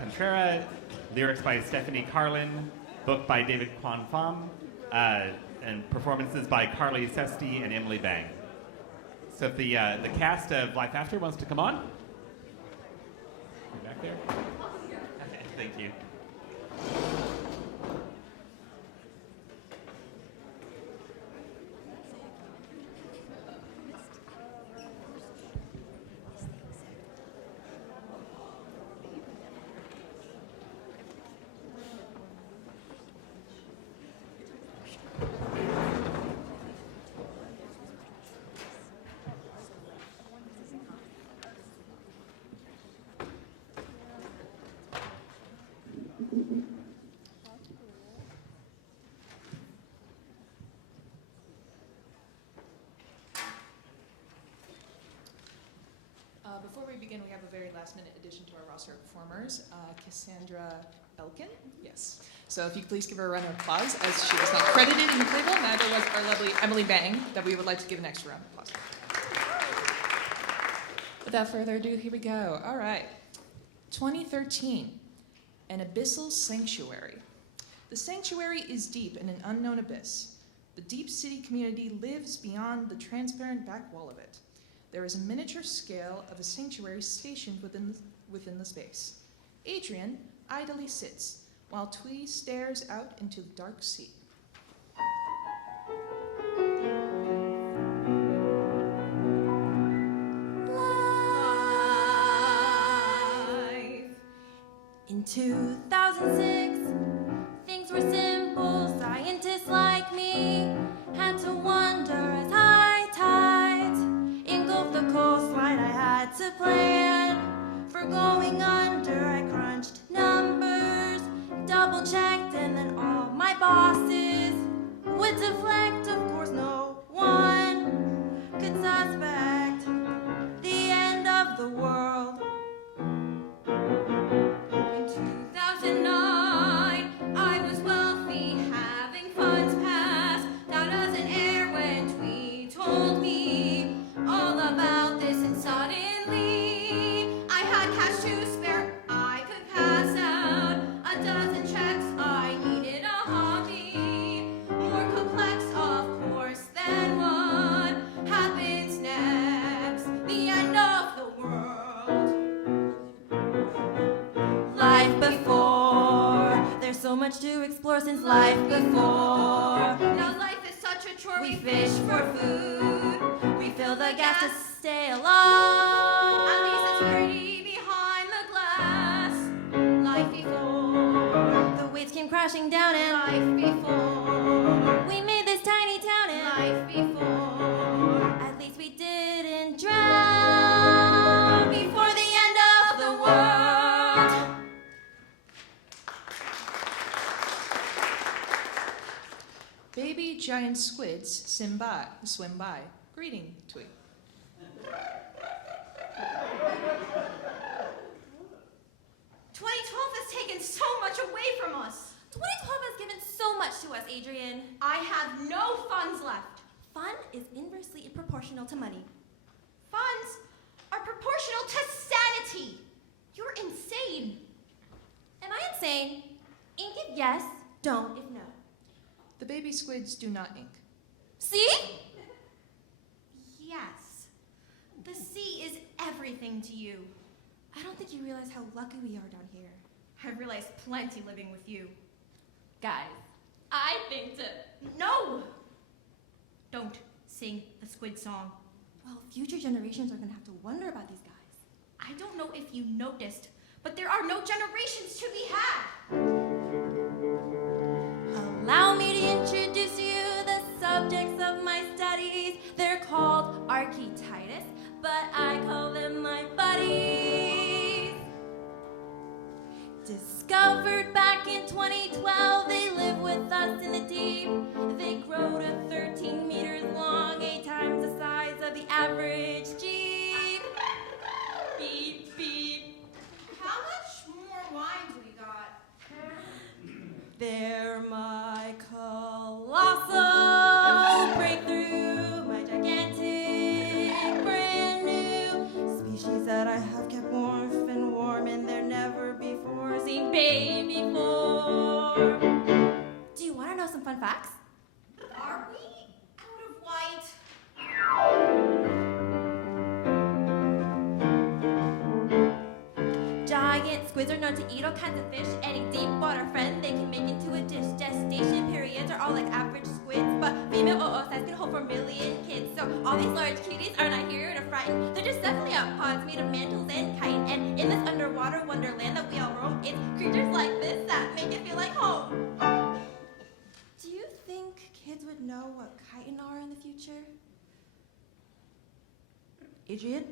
Contrera, lyrics by Stephanie Carlin, book by David Kwan Pham, and performances by Carly Sesti and Emily Bang. So if the cast of Life After wants to come on. Back there. Okay, thank you. Before we begin, we have a very last-minute addition to our roster of performers, Cassandra Elkin. Yes. So if you could please give her a round of applause, as she was not credited in the playbill, neither was our lovely Emily Bang, that we would like to give an extra round of applause. Without further ado, here we go. All right. 2013, An Abyssal Sanctuary. The sanctuary is deep in an unknown abyss. The deep city community lives beyond the transparent back wall of it. There is a miniature scale of a sanctuary stationed within the space. Adrian idly sits, while Twee stares out into the dark sea. Life. In 2006, things were simple. Scientists like me had to wonder as high tides engulfed the coastline. I had to plan for going under. I crunched numbers, double checked, and then all my bosses would deflect. Of course, no one could suspect the end of the world. In 2009, I was wealthy, having funds passed down as an air when Twee told me all about this, and suddenly I had cash to spare. I could pass out a dozen checks. I needed a hobby, more complex, of course, than what happens next. The end of the world. Life before. There's so much to explore since life before. Now life is such a chore. We fish for food, refill the gas to stay alive. At least it's pretty behind the glass. Life before. The waves came crashing down and life before. We made this tiny town and life before. At least we didn't drown before the end of the world. Baby giant squids swim by, greeting Twee. 2012 has taken so much away from us. 2012 has given so much to us, Adrian. I have no funds left. Fun is inversely proportional to money. Funds are proportional to sanity. You're insane. Am I insane? Ink if yes, don't if no. The baby squids do not ink. See? Yes. The sea is everything to you. I don't think you realize how lucky we are down here. I've realized plenty living with you. Guys, I think No! Don't sing the squid song. Well, future generations are gonna have to wonder about these guys. I don't know if you noticed, but there are no generations to be had. Allow me to introduce you the subjects of my studies. They're called archetypes, but I call them my buddies. Discovered back in 2012, they live with us in the deep. They grow to 13 meters long, 8 times the size of the average Jeep. Beep, beep. How much more wine do we got? They're my colossal breakthrough, my gigantic brand new species that I have kept warm and they're never before pain before. Do you want to know some fun facts? Are we out of white? Giant squids are known to eat all kinds of fish. Any deep water friend they can make into a dish. Gestation periods are all like average squids, but female oocytes can hold 4 million kids. So all these large cuties are not here to frighten. They're just definitely out pods made of mantles and chitin. And in this underwater wonderland that we all roam, it's creatures like this that make it feel like home. Do you think kids would know what chitin are in the future? Adrian?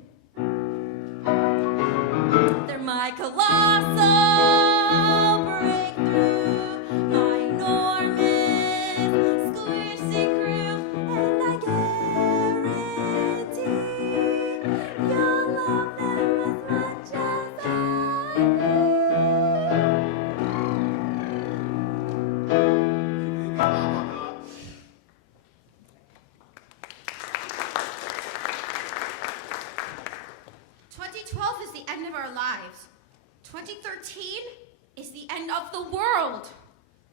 They're my colossal breakthrough, my enormous squishy crew, and I guarantee you'll love them as much as I do. 2012 is the end of our lives. 2013 is the end of the world.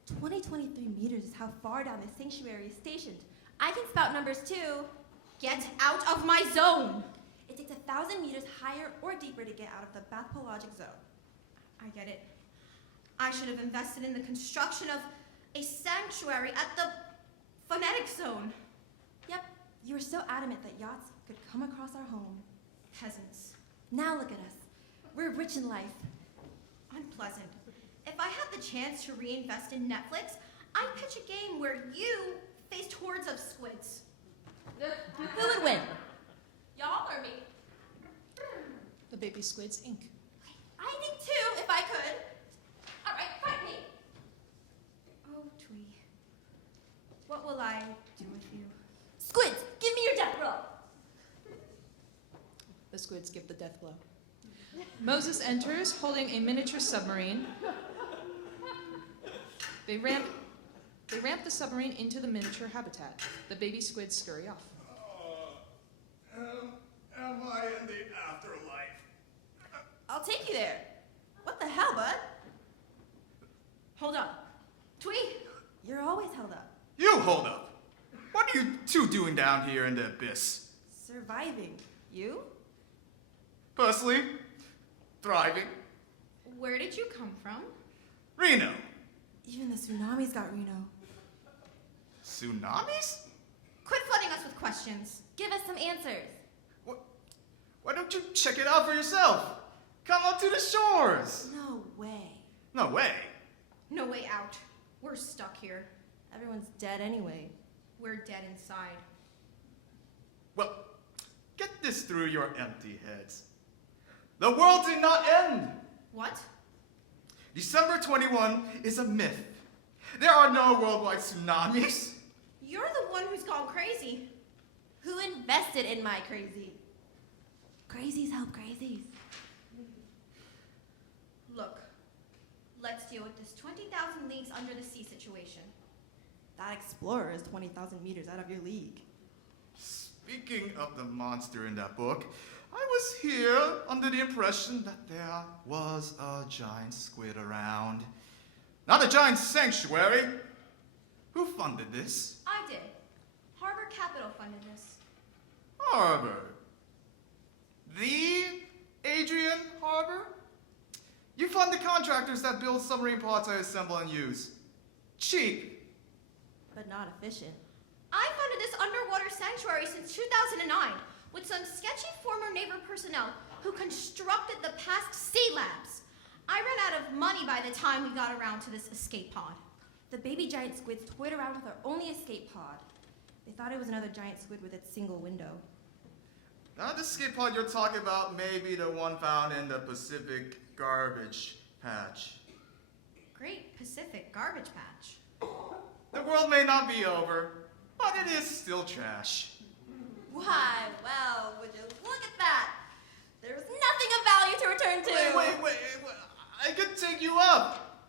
2023 meters is how far down the sanctuary is stationed. I can spout numbers too. Get out of my zone. It takes 1,000 meters higher or deeper to get out of the pathologic zone. I get it. I should have invested in the construction of a sanctuary at the phonetic zone. Yep, you were so adamant that yachts could come across our home. Peasants. Now look at us. We're rich in life. Unpleasant. If I had the chance to reinvest in Netflix, I'd pitch a game where you faced hordes of squids. Who would win? Y'all or me? The Baby Squids, Inc. I think too, if I could. All right, fight me. Oh, Twee. What will I do with you? Squids, give me your death blow. The squids give the death blow. Moses enters holding a miniature submarine. They ramp the submarine into the miniature habitat. The baby squids scurry off. Am I in the afterlife? I'll take you there. What the hell, bud? Hold up. Twee, You're always held up. You hold up. What are you two doing down here in the abyss? Surviving. You? Personally, thriving. where did you come from? Reno. Even the tsunamis got Reno. Tsunamis? Quit flooding us with questions. Give us some answers. Why don't you check it out for yourself? Come up to the shores. No way. No way. No way out. We're stuck here. Everyone's dead anyway. We're dead inside. Well, get this through your empty heads. The world did not end. What? December 21 is a myth. There are no worldwide tsunamis. You're the one who's gone crazy. Who invested in my crazy? Crazies help crazies. Look, let's deal with this 20,000 leagues under the sea situation. That explorer is 20,000 meters out of your league. Speaking of the monster in that book, I was here under the impression that there was a giant squid around. Not a giant sanctuary. Who funded this? I did. Harbor Capital funded this. Harbor. The Adrian Harbor? You fund the contractors that build submarine parts I assemble and use. Cheap. But not efficient. I funded this underwater sanctuary since 2009 with some sketchy former naval personnel who constructed the past sea labs. I ran out of money by the time we got around to this escape pod. The baby giant squids toyed around with our only escape pod. They thought it was another giant squid with its single window. Now, the escape pod you're talking about may be the one found in the Pacific garbage patch. Great Pacific garbage patch. The world may not be over, but it is still trash. Why, well, would you look at that? There was nothing of value to return to. Wait. I could take you up.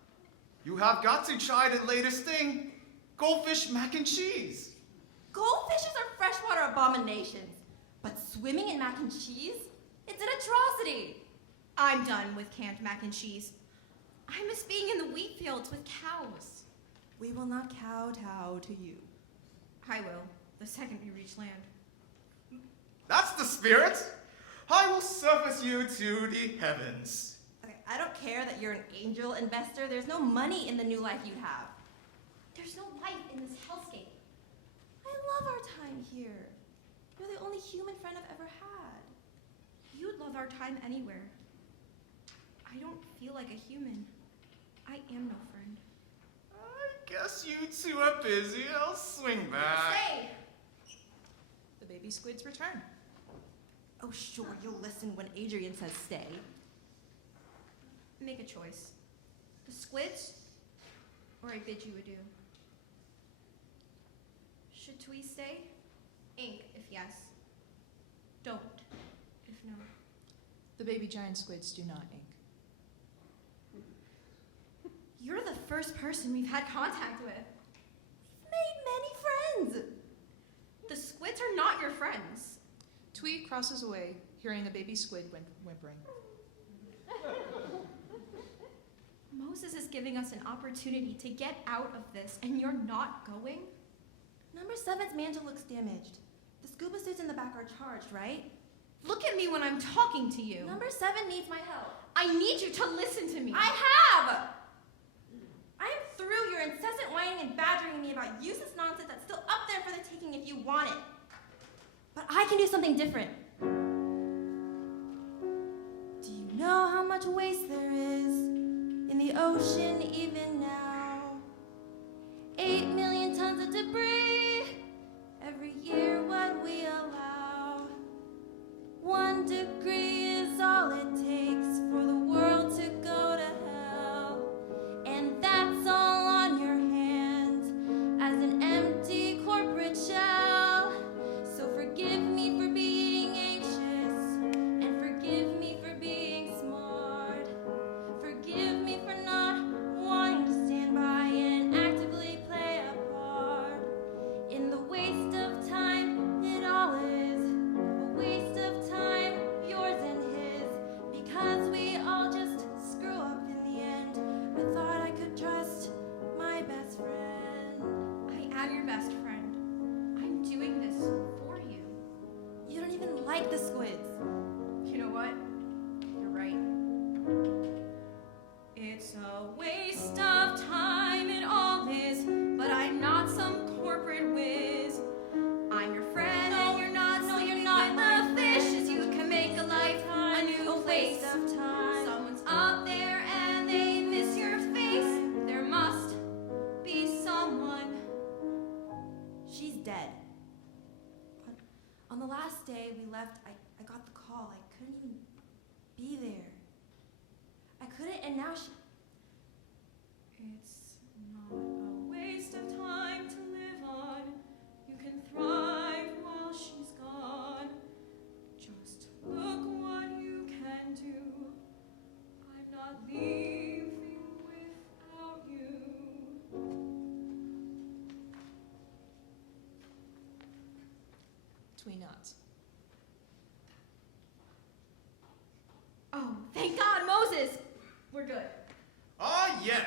You have got to try the latest thing, goldfish mac and cheese. Goldfishes are freshwater abominations. But swimming in mac and cheese? It's an atrocity. I'm done with canned mac and cheese. I miss being in the wheat fields with cows. We will not kowtow to you. I will, the second we reach land. That's the spirit. I will surface you to the heavens. Okay, I don't care that you're an angel investor. There's no money in the new life you'd have. There's no life in this hellscape. I love our time here. You're the only human friend I've ever had. You'd love our time anywhere. I don't feel like a human. I am no friend. I guess you two are busy. I'll swing back. Stay! The baby squids return. Oh, sure, you'll listen when Adrian says stay. Make a choice. The squids, or I bid you adieu. Should Twee stay? Ink, if yes. Don't, if no. The baby giant squids do not ink. You're the first person we've had contact with. Made many friends. The squids are not your friends. Twee crosses away, hearing the baby squid whimpering. Moses is giving us an opportunity to get out of this, and you're not going? Number 7's mantle looks damaged. The scuba suits in the back are charged, right? Look at me when I'm talking to you. Number 7 needs my help. I need you to listen to me. I have! I am through your incessant whining and badgering me about useless nonsense that's still up there for the taking if you want it. But I can do something different. Do you know how much waste there is in the ocean even now? 8 million tons of debris every year, what we allow. 1 degree is all it takes for the world to go to hell. And that's all on your hands as an empty corporate shell. So forgive me for being anxious and forgive me for being smart. Forgive me for not wanting to stand by and actively play a part in the waste of time it all is. A waste of time, yours and his, because we all just screw up in the end. I thought I could trust my best friend. I am your best friend. I'm doing this for you. You don't even like the squids. You know what? You're right. It's a waste of time, it all is, but I'm not some corporate whiz. I'm your friend, and you're not. No, you're not the fishes. You can make a life a new place. Waste of time. Someone's up there and they miss your face. There must be someone. She's dead. On the last day we left, I got the call. I couldn't even be there. I couldn't, and now she... It's not a waste of time to live on. You can thrive while she's gone. Just look what you can do. I'm not leaving without you. Twee nods. Oh, thank God, Moses! We're good. Oh, yeah.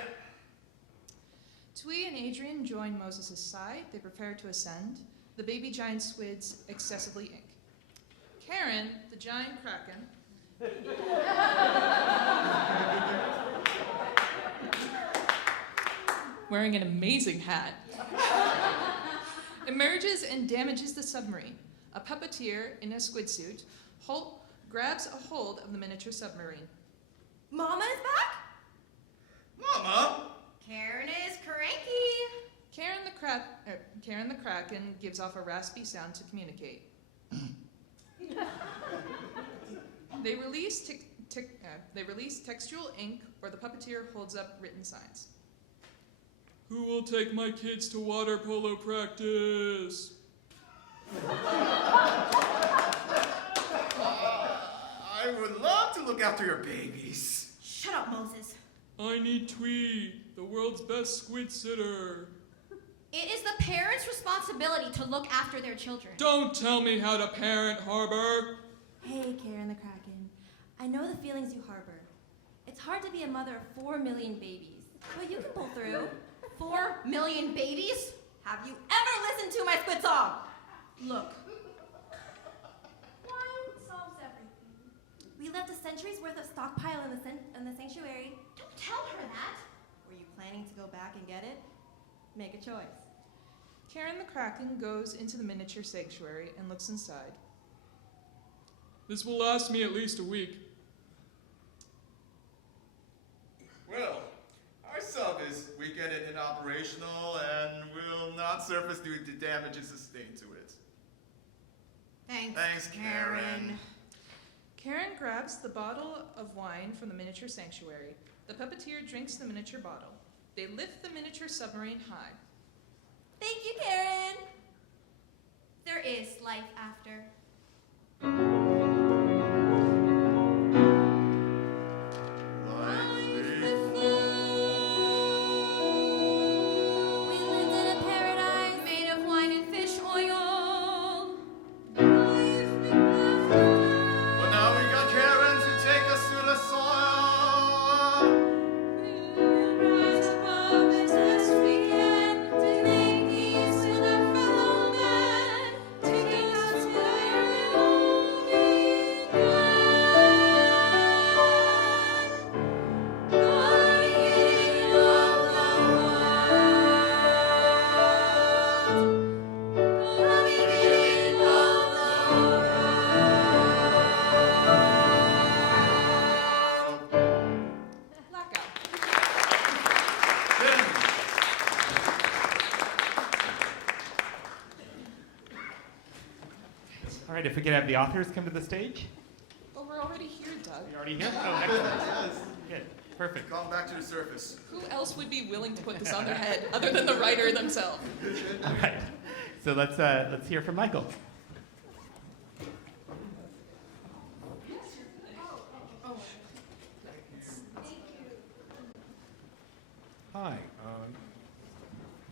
Twee and Adrian join Moses' side. They prepare to ascend. The baby giant squids excessively ink. Karen, the giant kraken, wearing an amazing hat, emerges and damages the submarine. A puppeteer in a squid suit grabs a hold of the miniature submarine. Mama is back? Mama? Karen is cranky. Karen the kraken gives off a raspy sound to communicate. They release textual ink, or the puppeteer holds up written signs. Who will take my kids to water polo practice? I would love to look after your babies. Shut up, Moses. I need Twee, the world's best squid sitter. It is the parents' responsibility to look after their children. Don't tell me how to parent, Harbor. Hey, Karen the Kraken. I know the feelings you harbor. It's It's hard to be a mother of 4 million babies, but you can pull through. 4 million babies? Have you ever listened to my squid song? Look, Wine solves everything. We left a century's worth of stockpile in the sanctuary. don't tell her that. Were you planning to go back and get it? Make a choice. Karen the Kraken goes into the miniature sanctuary and looks inside. This will last me at least a week. Well, our sub is weekended and operational and will not surface due to damages sustained to it. Thanks, Karen. Karen grabs the bottle of wine from the miniature sanctuary. The puppeteer drinks the miniature bottle. They lift the miniature submarine high. Thank you, Karen. There is life after. We lived in a paradise Made of wine and fish oil. Well, now we got Karen to take us to the soil. rise above the test we can to make peace with our fellow man, taking us where it only can. The beginning of the world. The beginning of the Blackout. All right, if we could have the authors come to the stage. Oh, we're already here, Doug. You're already here? Oh, excellent. Good. Perfect. Come back to the surface. Who else would be willing to put this on their head other than the writer themselves? All right. So let's hear from Michael. Hi.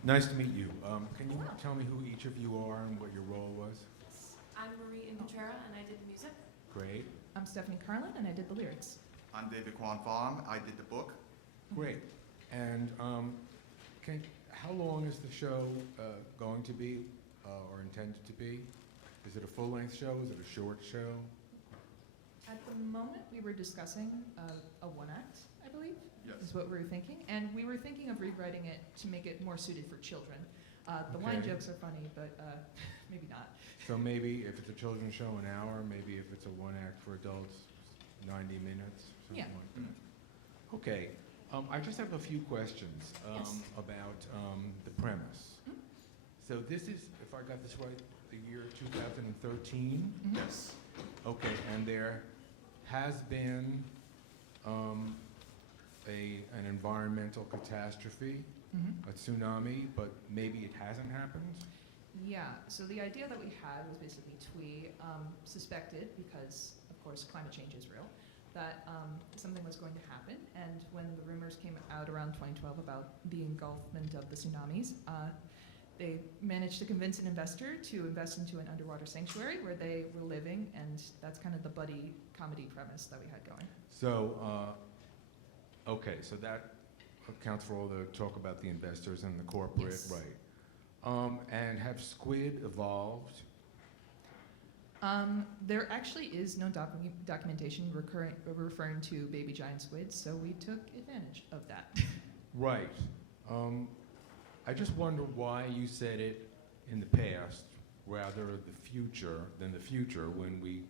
Nice to meet you. Can you tell me who each of you are and what your role was? I'm Marie Inventura, and I did the music. Great. I'm Stephanie Carlin, and I did the lyrics. I'm David Kwan Pham. I did the book. Great. And how long is the show going to be or intended to be? Is it a full-length show? Is it a short show? At the moment, we were discussing a one-act, I believe, Yes. is what we were thinking. And we were thinking of rewriting it to make it more suited for children. The wine Okay. jokes are funny, but maybe not. So maybe if it's a children's show, an hour. Maybe if it's a one-act for adults, 90 minutes, something Yeah. like that. Okay. I just have a few questions Yes. about the premise. Mhm. So this is, if I got this right, the year 2013? Mhm. Yes. Okay, and there has been an environmental catastrophe, Mhm. a tsunami, but maybe it hasn't happened? Yeah, so the idea that we had was basically we suspected, because of course climate change is real, that something was going to happen. And when the rumors came out around 2012 about the engulfment of the tsunamis, they managed to convince an investor to invest into an underwater sanctuary where they were living, and that's kind of the buddy comedy premise that we had going. So, okay, so that accounts for all the talk about the investors and the corporate, Yes. right. And have squid evolved? There actually is no documentation referring to baby giant squids, so we took advantage of that. Right. I just wonder why you said it in the past rather the future than the future, when we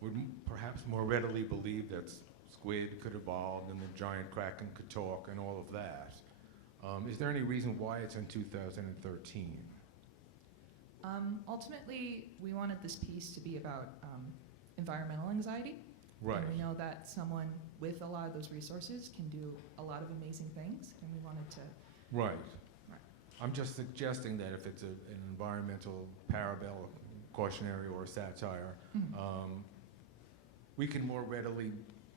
would perhaps more readily believe that squid could evolve and the giant kraken could talk and all of that. Is there any reason why it's in 2013? Ultimately, we wanted this piece to be about environmental anxiety. Right. And we know that someone with a lot of those resources can do a lot of amazing things, and we wanted to. Right. Right. I'm just suggesting that if it's an environmental parable, cautionary, or satire, we can more readily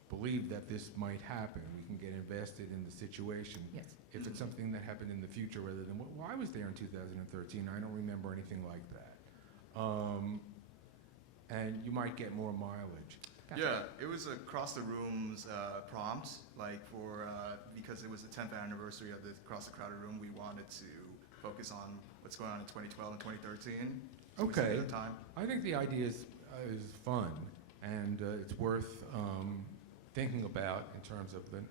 believe that this might happen. We can get invested in the situation. Yes. If it's something that happened in the future rather than, well, I was there in 2013, I don't remember anything like that. And you might get more mileage. Gotcha. Yeah, it was across the room's prompt, because it was the 10th anniversary of the Across the Crowded Room. We wanted to focus on what's going on in 2012 and 2013. So we spent a bit of time. I think the idea is fun, and it's worth thinking about in terms of the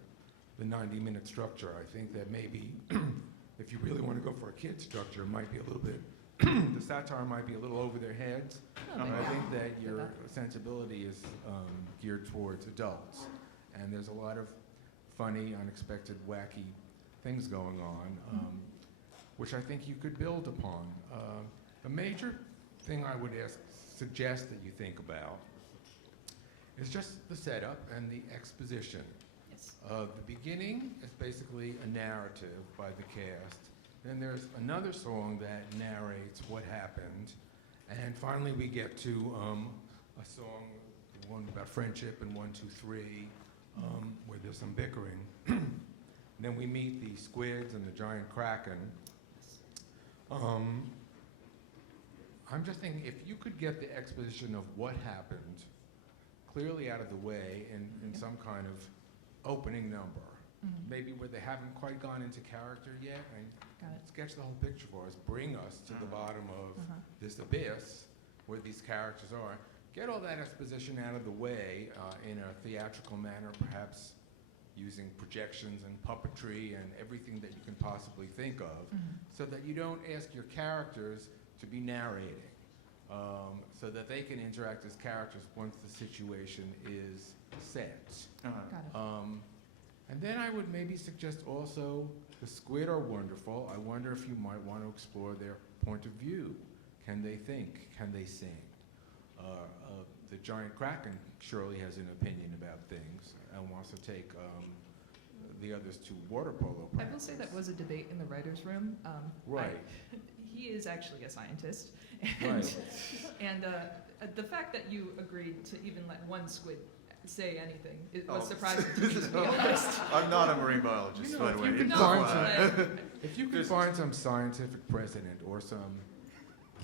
90-minute structure. I think that maybe if you really want to go for a kid structure, it might be a little bit, the satire might be a little over their heads. Oh, maybe. I think that your sensibility is geared towards adults, and there's a lot of funny, unexpected, wacky things going on, which I think you could build upon. A major thing I would suggest that you think about is just the setup and the exposition. Yes. The beginning is basically a narrative by the cast. Then there's another song that narrates what happened. And finally we get to a song, one about friendship and 1, 2, 3, where there's some bickering. Then we meet the squids and the giant kraken. I'm just thinking, if you could get the exposition of what happened clearly out of the way in some kind of opening number, maybe where they haven't quite gone into character yet, and Got it. sketch the whole picture for us, bring us to the bottom of this abyss where these characters are. Get all that exposition out of the way in a theatrical manner, perhaps using projections and puppetry and everything that you can possibly think of, so that you don't ask your characters to be narrating, so that they can interact as characters once the situation is set. Got it. And then I would maybe suggest also the squid are wonderful. I wonder if you might want to explore their point of view. Can they think? Can they sing? The giant kraken surely has an opinion about things and wants to take the others to water polo practice. I will say that was a debate in the writer's room. Right. He is actually a scientist. Right. And the fact that you agreed to even let one squid say anything, it was surprising to me, to be honest. I'm not a marine biologist, by the way. If you can find some scientific precedent or some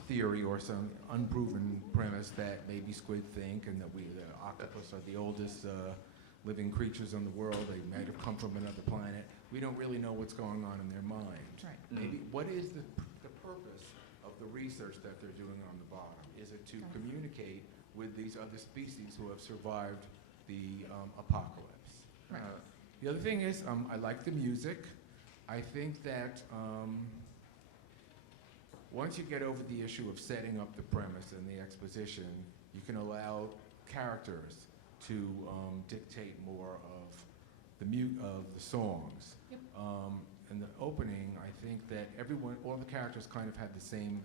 theory or some unproven premise that maybe squid think, and that the octopus are the oldest living creatures in the world, they might have come from another planet. We don't really know what's going on in their mind. Right. Maybe what is the purpose of the research that they're doing on the bottom? Is it to communicate with these other species who have survived the apocalypse? Right. The other thing is, I like the music. I think that once you get over the issue of setting up the premise and the exposition, you can allow characters to dictate more of the songs. Yep. In the opening, I think that all the characters kind of had the same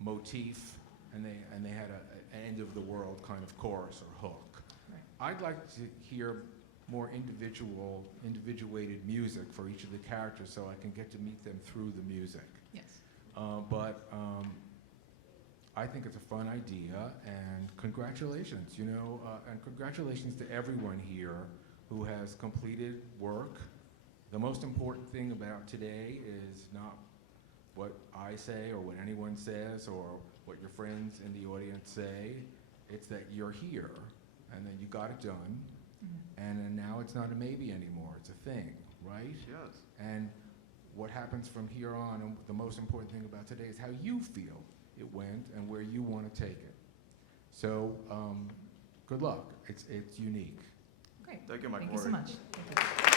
motif, and they had an end of the world kind of chorus or hook. Right. I'd like to hear more individuated music for each of the characters, so I can get to meet them through the music. Yes. But I think it's a fun idea, and congratulations, and congratulations to everyone here who has completed work. The most important thing about today is not what I say or what anyone says or what your friends in the audience say. It's that you're here, and that you got it done, and then now it's not a maybe anymore, it's a thing, right? Yes. And what happens from here on, and the most important thing about today is how you feel it went and where you want to take it. So good luck. It's unique. Great. Thank you, Mike. Thank you so much. Thank you.